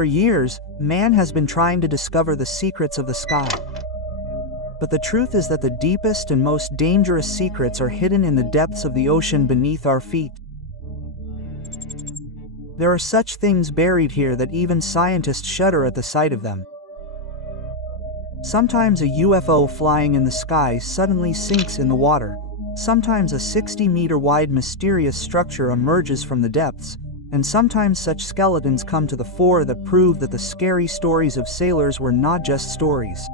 For years, man has been trying to discover the secrets of the sky. But the truth is that the deepest and most dangerous secrets are hidden in the depths of the ocean beneath our feet. There are such things buried here that even scientists shudder at the sight of them. Sometimes a UFO flying in the sky suddenly sinks in the water. Sometimes a 60-meter-wide mysterious structure emerges from the depths, and sometimes such skeletons come to the fore that prove that the scary stories of sailors were not just stories.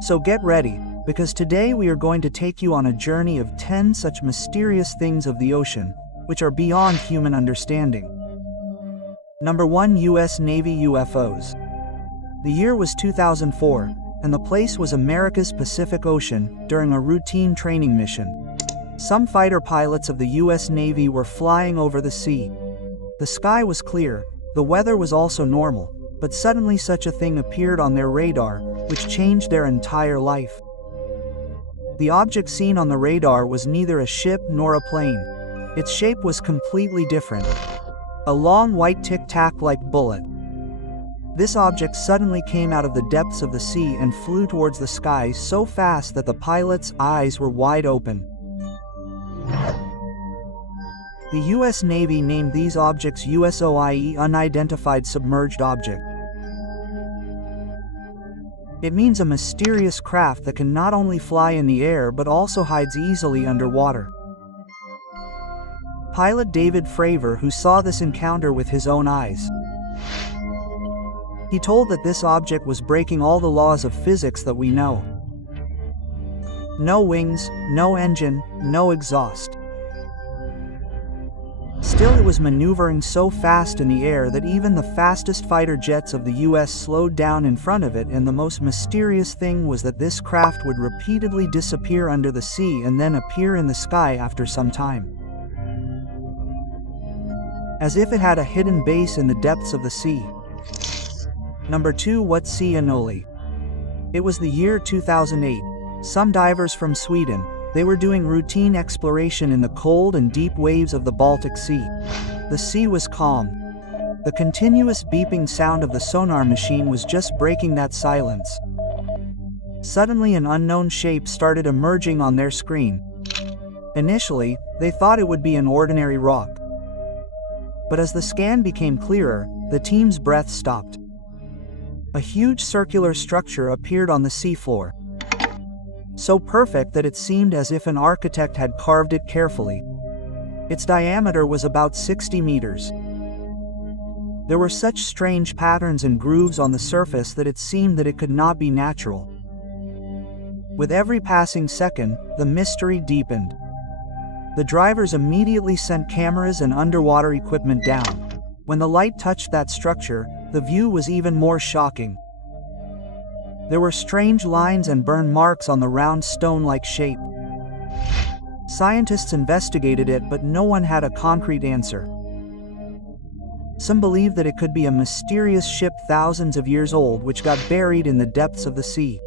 So get ready, because today we are going to take you on a journey of 10 such mysterious things of the ocean, which are beyond human understanding. Number 1. U.S. Navy UFOs. The year was 2004, and the place was America's Pacific Ocean during a routine training mission. Some fighter pilots of the U.S. Navy were flying over the sea. The sky was clear, the weather was also normal, but suddenly such a thing appeared on their radar, which changed their entire life. The object seen on the radar was neither a ship nor a plane. Its shape was completely different. A long white tic-tac-like bullet. This object suddenly came out of the depths of the sea and flew towards the sky so fast that the pilot's eyes were wide open. The U.S. Navy named these objects USOIE, Unidentified Submerged Object. It means a mysterious craft that can not only fly in the air but also hides easily underwater. Pilot David Fravor, who saw this encounter with his own eyes, he told that this object was breaking all the laws of physics that we know. No wings, no engine, no exhaust. Still, it was maneuvering so fast in the air that even the fastest fighter jets of the US slowed down in front of it, and the most mysterious thing was that this craft would repeatedly disappear under the sea and then appear in the sky after some time, as if it had a hidden base in the depths of the sea. Number 2. Woodsea Anomaly. It was the year 2008. Some divers from Sweden, they were doing routine exploration in the cold and deep waves of the Baltic Sea. The sea was calm. The continuous beeping sound of the sonar machine was just breaking that silence. Suddenly an unknown shape started emerging on their screen. Initially, they thought it would be an ordinary rock. But as the scan became clearer, the team's breath stopped. A huge circular structure appeared on the seafloor, so perfect that it seemed as if an architect had carved it carefully. Its diameter was about 60 meters. There were such strange patterns and grooves on the surface that it seemed that it could not be natural. With every passing second, the mystery deepened. The divers immediately sent cameras and underwater equipment down. When the light touched that structure, the view was even more shocking. There were strange lines and burn marks on the round stone-like shape. Scientists investigated it, but no one had a concrete answer. Some believe that it could be a mysterious ship thousands of years old which got buried in the depths of the sea,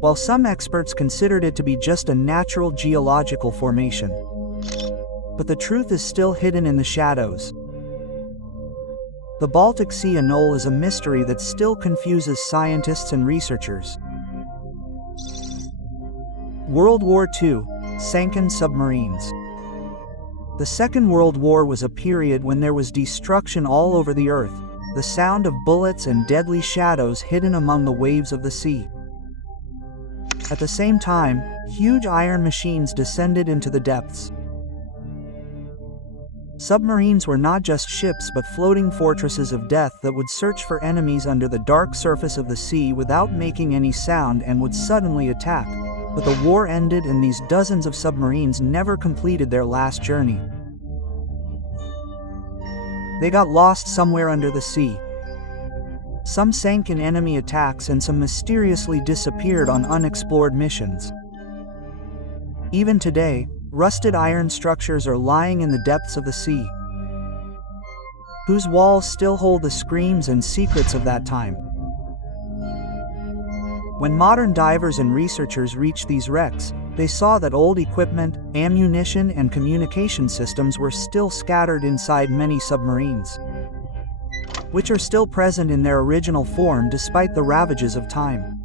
while some experts considered it to be just a natural geological formation. But the truth is still hidden in the shadows. The Baltic Sea Anomaly is a mystery that still confuses scientists and researchers. World War II. Sunken submarines. The Second World War was a period when there was destruction all over the earth, the sound of bullets and deadly shadows hidden among the waves of the sea. At the same time, huge iron machines descended into the depths. Submarines were not just ships but floating fortresses of death that would search for enemies under the dark surface of the sea without making any sound and would suddenly attack. But the war ended and these dozens of submarines never completed their last journey. They got lost somewhere under the sea. Some sank in enemy attacks and some mysteriously disappeared on unexplored missions. Even today, rusted iron structures are lying in the depths of the sea, whose walls still hold the screams and secrets of that time. When modern divers and researchers reached these wrecks, they saw that old equipment, ammunition, and communication systems were still scattered inside many submarines. which are still present in their original form despite the ravages of time.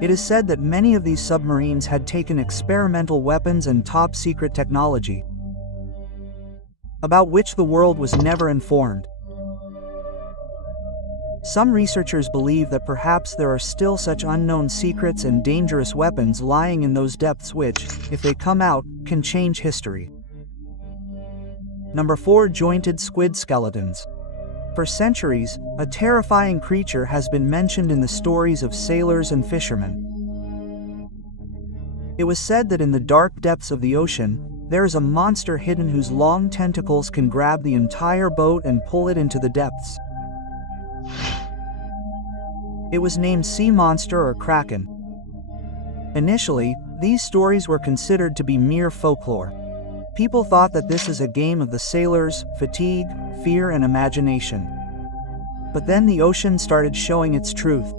It is said that many of these submarines had taken experimental weapons and top-secret technology, about which the world was never informed. Some researchers believe that perhaps there are still such unknown secrets and dangerous weapons lying in those depths which, if they come out, can change history. Number 4. Jointed squid skeletons. For centuries, a terrifying creature has been mentioned in the stories of sailors and fishermen. It was said that in the dark depths of the ocean, there is a monster hidden whose long tentacles can grab the entire boat and pull it into the depths. It was named sea monster or kraken. Initially, these stories were considered to be mere folklore. People thought that this is a game of the sailors, fatigue, fear, and imagination. But then the ocean started showing its truth.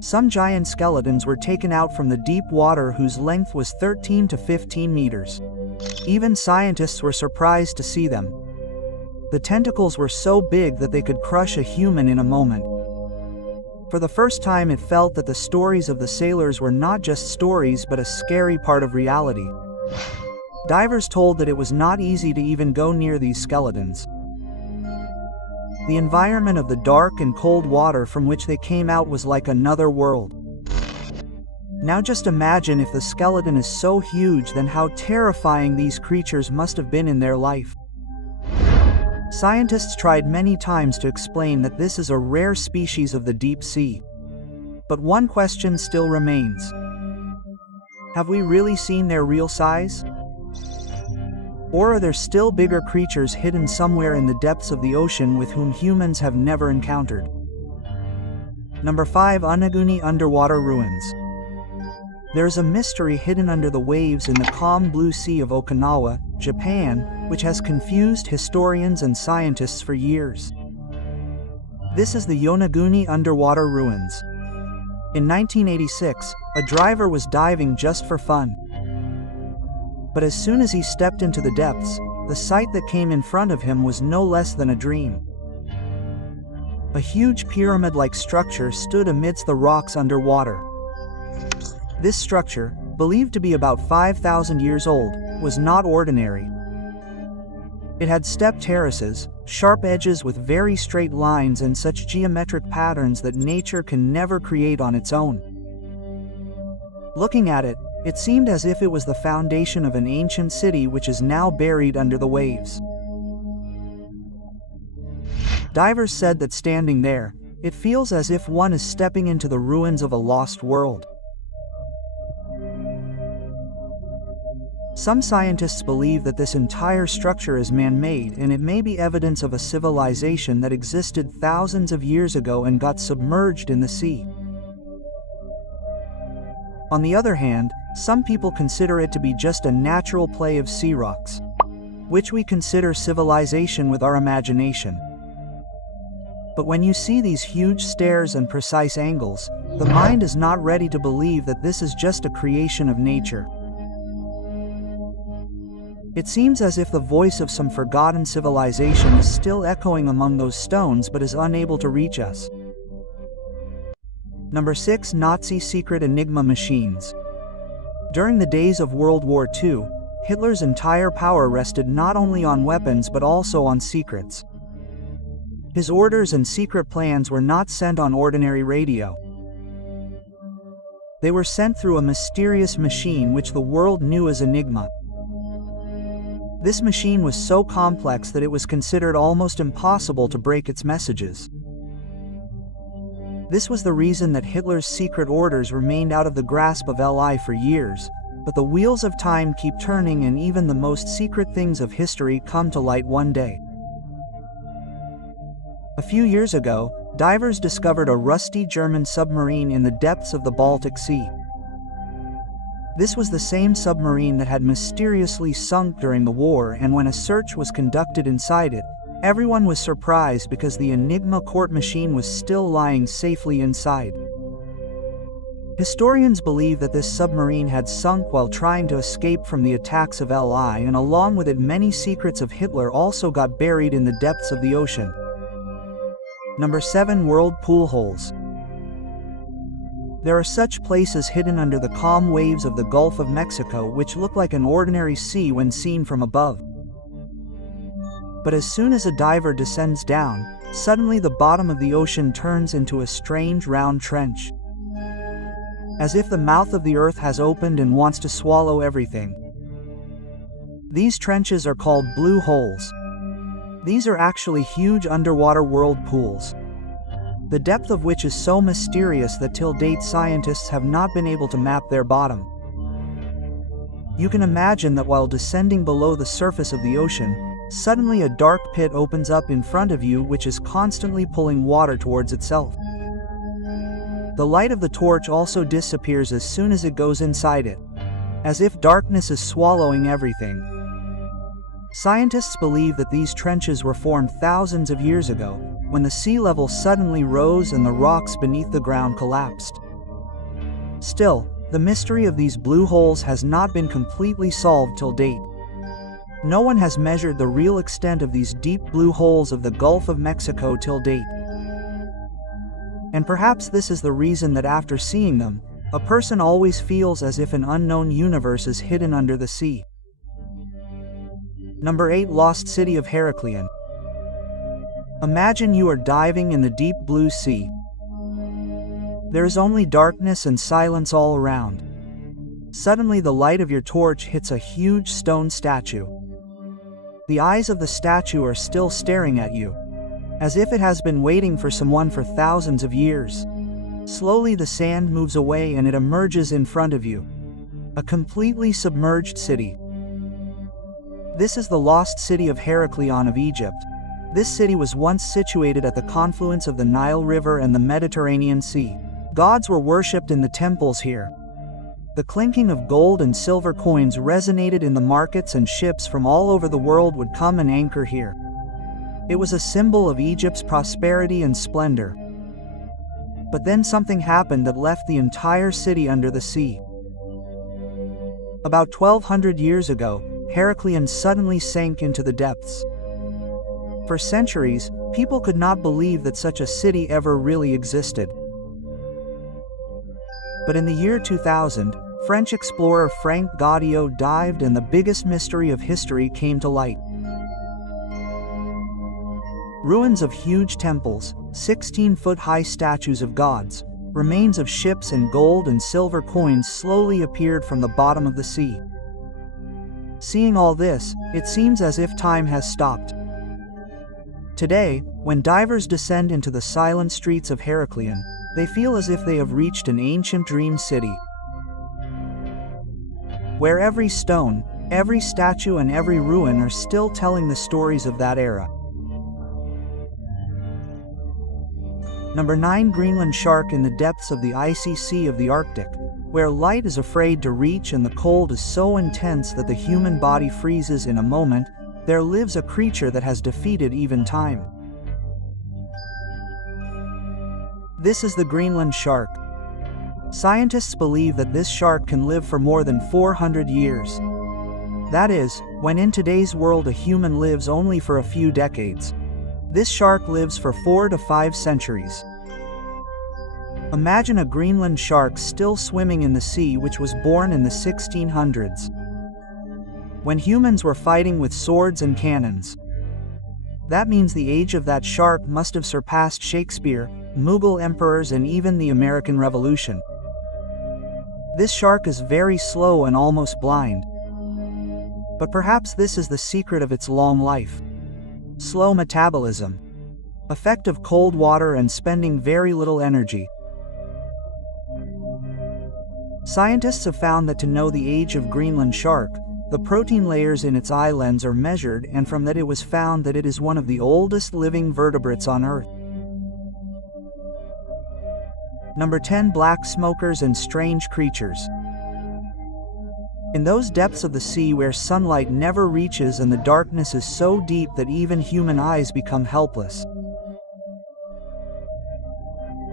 Some giant skeletons were taken out from the deep water whose length was 13 to 15 meters. Even scientists were surprised to see them. The tentacles were so big that they could crush a human in a moment. For the first time it felt that the stories of the sailors were not just stories but a scary part of reality. Divers told that it was not easy to even go near these skeletons. The environment of the dark and cold water from which they came out was like another world. Now just imagine if the skeleton is so huge, then how terrifying these creatures must have been in their life. Scientists tried many times to explain that this is a rare species of the deep sea. But one question still remains. Have we really seen their real size? Or are there still bigger creatures hidden somewhere in the depths of the ocean with whom humans have never encountered? Number 5. Unaguni Underwater Ruins. There's a mystery hidden under the waves in the calm blue sea of Okinawa, Japan, which has confused historians and scientists for years. This is the Yonaguni Underwater Ruins. In 1986, a driver was diving just for fun. But as soon as he stepped into the depths, the sight that came in front of him was no less than a dream. A huge pyramid-like structure stood amidst the rocks underwater. This structure, believed to be about 5,000 years old, was not ordinary. It had step terraces, sharp edges with very straight lines and such geometric patterns that nature can never create on its own. Looking at it, it seemed as if it was the foundation of an ancient city which is now buried under the waves. Divers said that standing there, it feels as if one is stepping into the ruins of a lost world. Some scientists believe that this entire structure is man-made and it may be evidence of a civilization that existed thousands of years ago and got submerged in the sea. On the other hand, some people consider it to be just a natural play of sea rocks, which we consider civilization with our imagination. But when you see these huge stairs and precise angles, the mind is not ready to believe that this is just a creation of nature. It seems as if the voice of some forgotten civilization is still echoing among those stones but is unable to reach us. Number 6. Nazi Secret Enigma Machines. During the days of World War II, Hitler's entire power rested not only on weapons but also on secrets. His orders and secret plans were not sent on ordinary radio. They were sent through a mysterious machine which the world knew as Enigma. This machine was so complex that it was considered almost impossible to break its messages. This was the reason that Hitler's secret orders remained out of the grasp of LI for years, but the wheels of time keep turning and even the most secret things of history come to light one day. A few years ago, divers discovered a rusty German submarine in the depths of the Baltic Sea. This was the same submarine that had mysteriously sunk during the war, and when a search was conducted inside it, everyone was surprised because the Enigma court machine was still lying safely inside. Historians believe that this submarine had sunk while trying to escape from the attacks of LI, and along with it many secrets of Hitler also got buried in the depths of the ocean. Number 7. World pool holes. There are such places hidden under the calm waves of the Gulf of Mexico which look like an ordinary sea when seen from above. But as soon as a diver descends down, suddenly the bottom of the ocean turns into a strange round trench. As if the mouth of the earth has opened and wants to swallow everything. These trenches are called blue holes. These are actually huge underwater world pools, the depth of which is so mysterious that till date scientists have not been able to map their bottom. You can imagine that while descending below the surface of the ocean, suddenly a dark pit opens up in front of you which is constantly pulling water towards itself. The light of the torch also disappears as soon as it goes inside it, as if darkness is swallowing everything. Scientists believe that these trenches were formed thousands of years ago, when the sea level suddenly rose and the rocks beneath the ground collapsed. Still, the mystery of these blue holes has not been completely solved till date. No one has measured the real extent of these deep blue holes of the Gulf of Mexico till date. And perhaps this is the reason that after seeing them, a person always feels as if an unknown universe is hidden under the sea. Number 8. Lost City of Heraklion. Imagine you are diving in the deep blue sea. There is only darkness and silence all around. Suddenly the light of your torch hits a huge stone statue. The eyes of the statue are still staring at you, as if it has been waiting for someone for thousands of years. Slowly the sand moves away and it emerges in front of you. A completely submerged city. This is the lost city of Heraklion of Egypt. This city was once situated at the confluence of the Nile River and the Mediterranean Sea. Gods were worshipped in the temples here. The clinking of gold and silver coins resonated in the markets, and ships from all over the world would come and anchor here. It was a symbol of Egypt's prosperity and splendor. But then something happened that left the entire city under the sea. About 1200 years ago, Heraklion suddenly sank into the depths. For centuries, people could not believe that such a city ever really existed. But in the year 2000, French explorer Frank Gaudiot dived and the biggest mystery of history came to light. Ruins of huge temples, 16-foot-high statues of gods, remains of ships and gold and silver coins slowly appeared from the bottom of the sea. Seeing all this, it seems as if time has stopped. Today, when divers descend into the silent streets of Heraklion, they feel as if they have reached an ancient dream city, where every stone, every statue and every ruin are still telling the stories of that era. Number 9. Greenland shark. In the depths of the icy sea of the Arctic, where light is afraid to reach and the cold is so intense that the human body freezes in a moment, there lives a creature that has defeated even time. This is the Greenland shark. Scientists believe that this shark can live for more than 400 years. That is, when in today's world a human lives only for a few decades. This shark lives for 4 to 5 centuries. Imagine a Greenland shark still swimming in the sea, which was born in the 1600s. When humans were fighting with swords and cannons. That means the age of that shark must have surpassed Shakespeare, Mughal emperors and even the American Revolution. This shark is very slow and almost blind. But perhaps this is the secret of its long life. Slow metabolism. Effect of cold water and spending very little energy. Scientists have found that to know the age of Greenland shark, the protein layers in its eyelens are measured, and from that it was found that it is one of the oldest living vertebrates on Earth. Number 10. Black smokers and strange creatures. In those depths of the sea where sunlight never reaches and the darkness is so deep that even human eyes become helpless,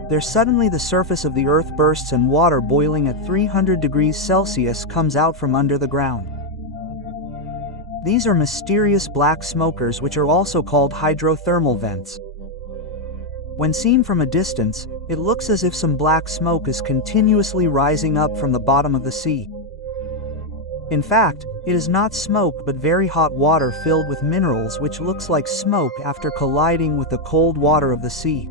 there suddenly the surface of the earth bursts and water boiling at 300 degrees Celsius comes out from under the ground. These are mysterious black smokers, which are also called hydrothermal vents. When seen from a distance, it looks as if some black smoke is continuously rising up from the bottom of the sea. In fact, it is not smoke but very hot water filled with minerals which looks like smoke after colliding with the cold water of the sea.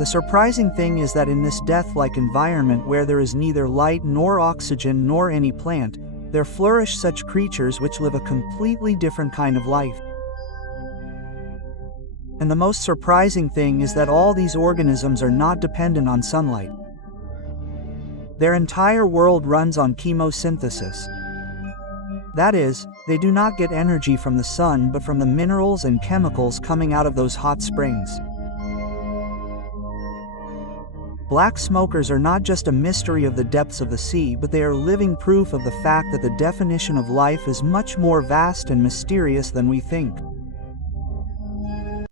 The surprising thing is that in this death-like environment where there is neither light nor oxygen nor any plant, there flourish such creatures which live a completely different kind of life. And the most surprising thing is that all these organisms are not dependent on sunlight. Their entire world runs on chemosynthesis. That is, they do not get energy from the sun but from the minerals and chemicals coming out of those hot springs. Black smokers are not just a mystery of the depths of the sea, but they are living proof of the fact that the definition of life is much more vast and mysterious than we think.